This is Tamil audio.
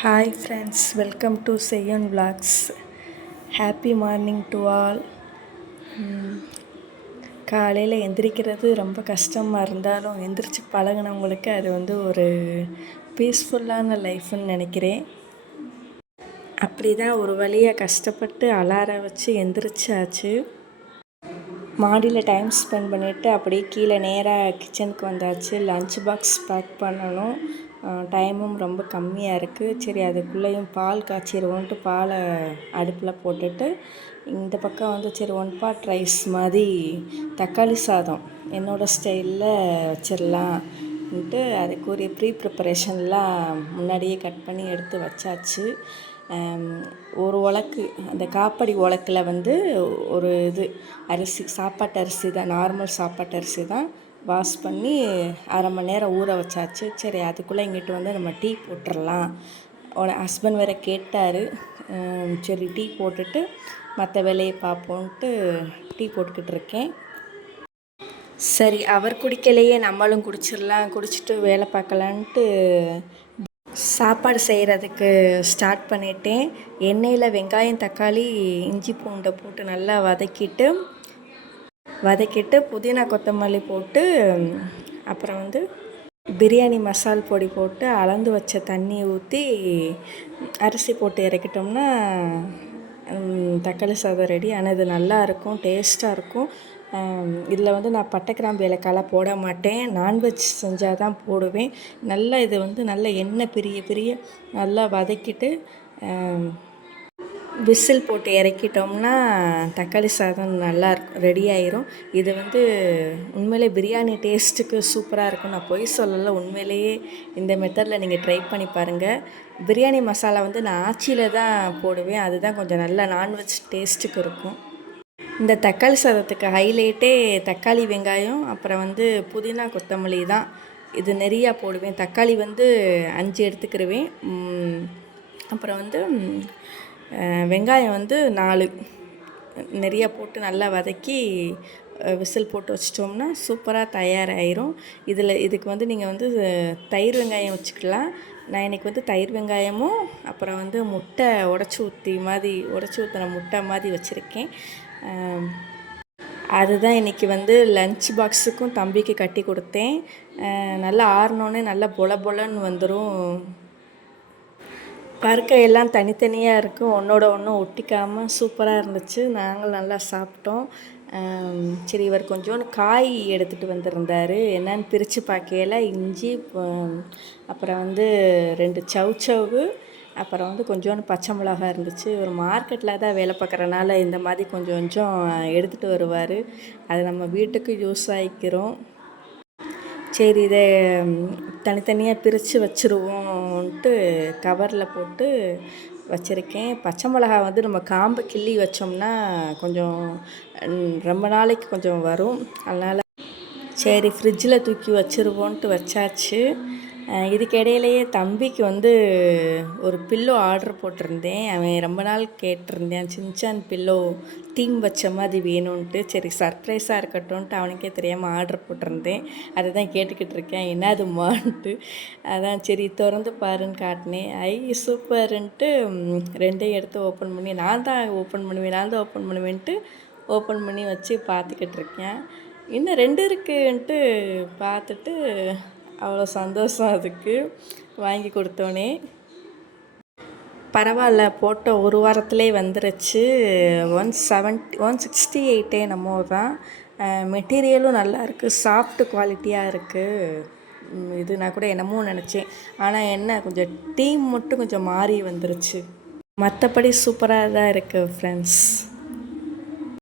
Hi friends, welcome to Seyyan vlogs. Happy morning to all. காலையில் எந்திரிக்கிறது ரொம்ப கஷ்டமாக இருந்தாலும் எந்திரிச்சு பழகினவங்களுக்கு அது ஒரு பீஸ்ஃபுல்லான லைஃப்னு நினைக்கிறேன். அப்படி தான் ஒரு வழியாக கஷ்டப்பட்டு அலாரம் வச்சு எந்திரிச்சாச்சு. மாடியில் டைம் ஸ்பெண்ட் பண்ணிவிட்டு அப்படியே கீழே நேராக கிச்சனுக்கு வந்தாச்சு. லஞ்ச் பாக்ஸ் பேக் பண்ணணும். டைமும் ரொம்ப கம்மியாக இருக்குது. சரி, அதுக்குள்ளேயும் பால் காய்ச்சிடுவோன்ட்டு பாலை அடுப்பில் போட்டுட்டு இந்த பக்கம் சரி ஒன் பாட் ரைஸ் மாதிரி தக்காளி சாதம் என்னோடய ஸ்டைலில் வச்சிடலான்ட்டு அதுக்குரிய ப்ரிப்பரேஷன்லாம் முன்னாடியே கட் பண்ணி எடுத்து வச்சாச்சு. ஒரு உலக்கு, அந்த காப்படி உலக்கில் ஒரு அரிசி, சாப்பாட்டு அரிசி தான், நார்மல் சாப்பாட்டு அரிசி தான், வாஷ் பண்ணி அரை மணி நேரம் ஊற வச்சாச்சு. சரி, அதுக்குள்ளே இங்கிட்டு நம்ம டீ போட்டுடலாம். ஹஸ்பண்ட் வேறு கேட்டார். சரி, டீ போட்டுட்டு மற்ற வேலையை பார்ப்போன்ட்டு டீ போட்டுக்கிட்டு இருக்கேன். சரி, அவர் குடிக்கலையே நம்மளும் குடிச்சிடலாம், குடிச்சிட்டு வேலை பார்க்கலான்ட்டு சாப்பாடு செய்கிறதுக்கு ஸ்டார்ட் பண்ணிட்டேன். எண்ணெயில் வெங்காயம், தக்காளி, இஞ்சி பூண்டை போட்டு நல்லா வதக்கிட்டு புதினா கொத்தமல்லி போட்டு அப்புறம் பிரியாணி மசால் பொடி போட்டு அளந்து வச்ச தண்ணி ஊற்றி அரிசி போட்டு இறக்கிட்டோம்னா தக்காளி சாதம் ரெடி. ஆனால் இது நல்லாயிருக்கும், டேஸ்ட்டாக இருக்கும். இதில் நான் பட்டை கிராம்பு ஏலக்காய்லாம் போட மாட்டேன். நான்வெஜ் செஞ்சால் தான் போடுவேன். நல்லா இது நல்ல எண்ணெய் பிரிய நல்லா வதக்கிட்டு விசில் போட்டு இறக்கிட்டோம்னா தக்காளி சாதம் நல்லா ரெடி ஆயிரும். இது உண்மையிலே பிரியாணி டேஸ்ட்டுக்கு சூப்பராக இருக்கும். நான் பொய் சொல்லலை, உண்மையிலேயே இந்த மெத்தடில் நீங்கள் ட்ரை பண்ணி பாருங்கள். பிரியாணி மசாலா நான் ஆச்சியில் தான் போடுவேன். அதுதான் கொஞ்சம் நல்லா நான்வெஜ் டேஸ்ட்டுக்கு இருக்கும். இந்த தக்காளி சாதத்துக்கு ஹைலைட்டே தக்காளி, வெங்காயம், அப்புறம் புதினா கொத்தமல்லி தான். இது நிறையா போடுவேன். தக்காளி 5 எடுத்துக்கிடுவேன். அப்புறம் வெங்காயம் 4 நிறையா போட்டு நல்லா வதக்கி விசில் போட்டு வச்சிட்டோம்னா சூப்பராக தயாராகிரும். இதுக்கு நீங்கள் தயிர் வெங்காயம் வச்சுக்கலாம். நான் இன்றைக்கி தயிர் வெங்காயமும் அப்புறம் முட்டை உடச்சி ஊற்றின முட்டை மாதிரி வச்சுருக்கேன். அதுதான் இன்றைக்கி லன்ச் பாக்ஸுக்கும் தம்பிக்கு கட்டி கொடுத்தேன். நல்லா ஆறினோன்னே நல்லா பொலன்னு வந்துடும். பருக்கையெல்லாம் தனித்தனியாக இருக்கும், ஒன்றோட ஒன்று ஒட்டிக்காமல் சூப்பராக இருந்துச்சு. நாங்கள் நல்லா சாப்பிட்டோம். சரி, இவர் கொஞ்சோண்டு காய் எடுத்துகிட்டு வந்திருந்தார். என்னன்னு பிரித்து பார்க்கையில் இஞ்சி, அப்புறம் 2 சவுச்சவு, அப்புறம் கொஞ்சோண்டு பச்சை மிளகாய் இருந்துச்சு. ஒரு மார்க்கெட்டில் தான் வேலை பார்க்குறனால இந்த மாதிரி கொஞ்சம் எடுத்துகிட்டு வருவார். அது நம்ம வீட்டுக்கு யூஸ் ஆகிக்கிறோம். சரி, இதை தனித்தனியாக பிரித்து வச்சுருவோன்ட்டு கவரில் போட்டு வச்சுருக்கேன். பச்சை மிளகா நம்ம காம்பு கிள்ளி வச்சோம்னா கொஞ்சம் ரொம்ப நாளைக்கு கொஞ்சம் வரும். அதனால் சரி, ஃப்ரிட்ஜில் தூக்கி வச்சுருவோன்ட்டு வச்சாச்சு. இதுக்கு இடையிலையே தம்பிக்கு ஒரு பில்லோ ஆர்டர் போட்டிருந்தேன். அவன் ரொம்ப நாள் கேட்டிருந்தேன், சின்சான் பில்லோ தீம் வச்ச மாதிரி வேணும்ன்ட்டு. சரி, சர்ப்ரைஸாக இருக்கட்டும்ன்ட்டு அவனுக்கே தெரியாமல் ஆர்டர் போட்டிருந்தேன். அதை தான் கேட்டுக்கிட்டு இருக்கேன், என்னதுமான்ட்டு. அதான் சரி திறந்து பாருன்னு காட்டினேன். சூப்பர்ன்ட்டு 2ஐயும் எடுத்து ஓப்பன் பண்ணி நான் தான் ஓப்பன் பண்ணுவேன்ட்டு ஓப்பன் பண்ணி வச்சு பார்த்துக்கிட்டு இருக்கேன். இன்னும் 2 இருக்குன்ட்டு பார்த்துட்டு அவ்வளோ சந்தோஷம். அதுக்கு வாங்கி கொடுத்தோன்னே பரவாயில்ல, போட்ட ஒரு வாரத்திலே வந்துருச்சு. 168 என்னமோ தான். மெட்டீரியலும் நல்லா இருக்குது, சாஃப்ட் குவாலிட்டியாக இருக்குது. இது நான் கூட என்னமோ நினச்சேன். ஆனால் என்ன, கொஞ்சம் டீம் மட்டும் கொஞ்சம் மாறி வந்துருச்சு. மற்றபடி சூப்பராக தான் இருக்குது ஃப்ரெண்ட்ஸ்.